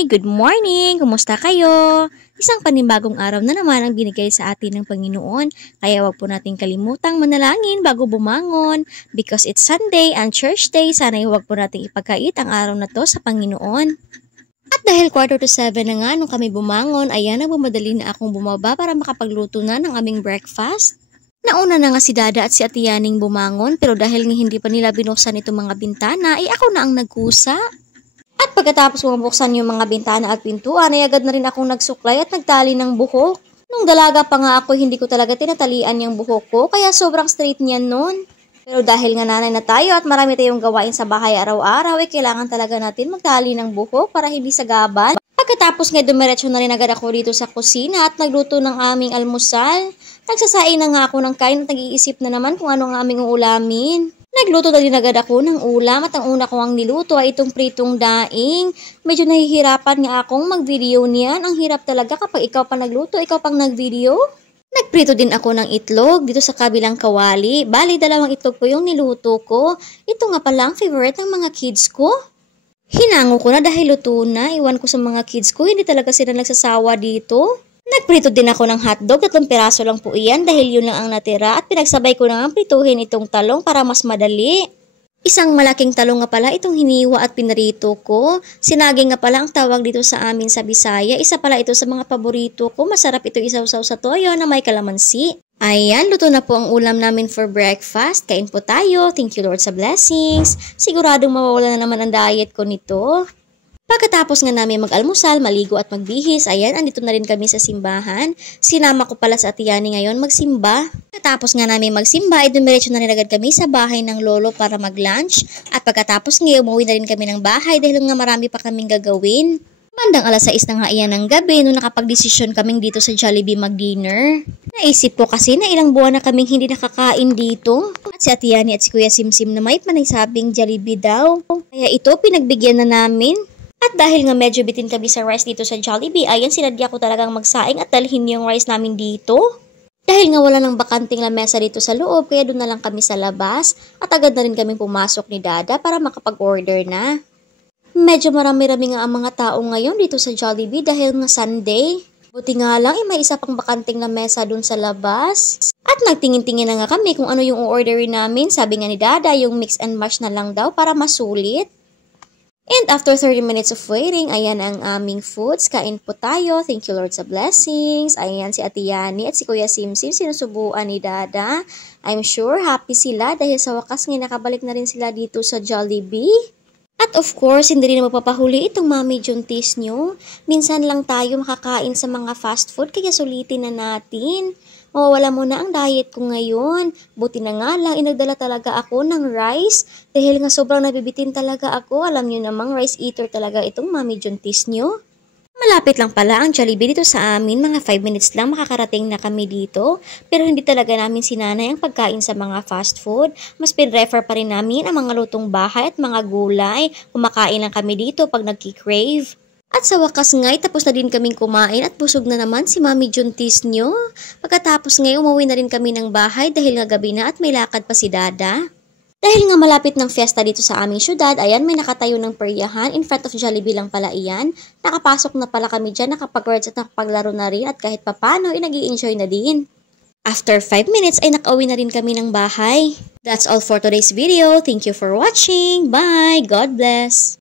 Hi! Good morning! Kumusta kayo? Isang panibagong araw na naman ang binigay sa atin ng Panginoon. Kaya wag po nating kalimutang manalangin bago bumangon. Because it's Sunday and church day, sana'y wag po nating ipagkait ang araw na to sa Panginoon. At dahil 6:45 na nga nung kami bumangon, ayan, nagmamadali na akong bumaba para makapagluto na ng aming breakfast. Nauna na nga si Dada at si Ate Yaning bumangon, pero dahil nga hindi pa nila binuksan itong mga bintana, ay ako na ang nagkusa. At pagkatapos mabuksan yung mga bintana at pintuan, ay agad na rin akong nagsuklay at nagtali ng buhok. Nung dalaga pa nga ako, hindi ko talaga tinatalian yung buhok ko, kaya sobrang straight niyan nun. Pero dahil nga nanay na tayo at marami tayong gawain sa bahay araw-araw, ay kailangan talaga natin magtali ng buhok para hindi sagabal. Pagkatapos nga dumiretso na rin agad ako dito sa kusina at nagluto ng aming almusal. Nagsasaing na nga ako ng kain at nag-iisip na naman kung ano ang aming uulamin. Nagluto na din agad ako ng ulam at ang una ko ang niluto ay itong pritong daing. Medyo nahihirapan nga akong mag-video niyan. Ang hirap talaga kapag ikaw pa nagluto, ikaw pang nag-video. Nagprito din ako ng itlog dito sa kabilang kawali. Bali, 2 itlog po yung niluto ko. Ito nga pala ang favorite ng mga kids ko. Hinango ko na dahil luto na. Iwan ko sa mga kids ko, hindi talaga sila nagsasawa dito. Nagprito din ako ng hotdog, 3 piraso lang po iyan dahil yun lang ang natira at pinagsabay ko na ang prituhin itong talong para mas madali. Isang malaking talong nga pala itong hiniwa at pinarito ko. Sinaging nga pala ang tawag dito sa amin sa Bisaya. Isa pala ito sa mga paborito ko. Masarap ito isaw-saw sa toyo na may kalamansi. Ayan, luto na po ang ulam namin for breakfast. Kain po tayo. Thank you Lord sa blessings. Siguradong mawawala na naman ang diet ko nito. Pagkatapos nga namin mag-almusal, maligo at magbihis, ayan, andito na rin kami sa simbahan. Sinama ko pala sa Ate Yani ngayon magsimba. Pagkatapos nga namin magsimba, ay dumiretso na rin agad kami sa bahay ng lolo para mag-lunch. At pagkatapos nga, umuwi na rin kami ng bahay dahil nga marami pa kaming gagawin. Bandang 6:00 na nga iyan ng gabi nung nakapag-desisyon kaming dito sa Jollibee mag-dinner. Naisip ko kasi na ilang buwan na kaming hindi nakakain dito. At si Ate Yani at si Kuya Simsim na may panaysabing Jollibee daw. Kaya ito, pinagbigyan na namin. At dahil nga medyo bitin kami sa rice dito sa Jollibee, ayan, sinadya ko talagang magsaing at dalhin yung rice namin dito. Dahil nga wala nang bakanting lamesa dito sa loob, kaya doon na lang kami sa labas at agad na rin kami pumasok ni Dada para makapag-order na. Medyo marami-rami nga ang mga tao ngayon dito sa Jollibee dahil nga Sunday. Buti nga lang, may isa pang bakanting lamesa doon sa labas. At nagtingin-tingin na nga kami kung ano yung orderin namin. Sabi nga ni Dada, yung mix and match na lang daw para masulit. And after 30 minutes of waiting, ayan ang aming foods. Kain po tayo. Thank you Lord sa blessings. Ayan si Ate Yani at si Kuya Simsim sinusubuan ni Dada. I'm sure happy sila dahil sa wakas nga nakabalik na rin sila dito sa Jollibee. At of course, hindi rin mapapahuli itong Mami Juntis nyo. Minsan lang tayo makakain sa mga fast food kaya sulitin na natin. Mawawala muna ang diet ko ngayon. Buti na nga lang, inagdala talaga ako ng rice. Dahil nga sobrang nabibitin talaga ako. Alam nyo namang rice eater talaga itong Mami Juntis nyo. Malapit lang pala ang Jollibee dito sa amin. Mga 5 minutes lang makakarating na kami dito. Pero hindi talaga namin sinanay ang pagkain sa mga fast food. Mas pinrefer pa rin namin ang mga lutong bahay at mga gulay. Kumakain lang kami dito pag nagki-crave. At sa wakas nga'y tapos na din kaming kumain at busog na naman si Mami Juntis nyo. Pagkatapos nga'y umuwi na rin kami ng bahay dahil nga gabi na at may lakad pa si Dada. Dahil nga malapit ng fiesta dito sa aming syudad, ayan may nakatayo ng peryahan. In front of Jollibee lang pala iyan. Nakapasok na pala kami dyan, nakapag-rides at nakapaglaro na rin at kahit papano nag-i-enjoy na din. After 5 minutes ay nakauwi na rin kami ng bahay. That's all for today's video. Thank you for watching. Bye! God bless!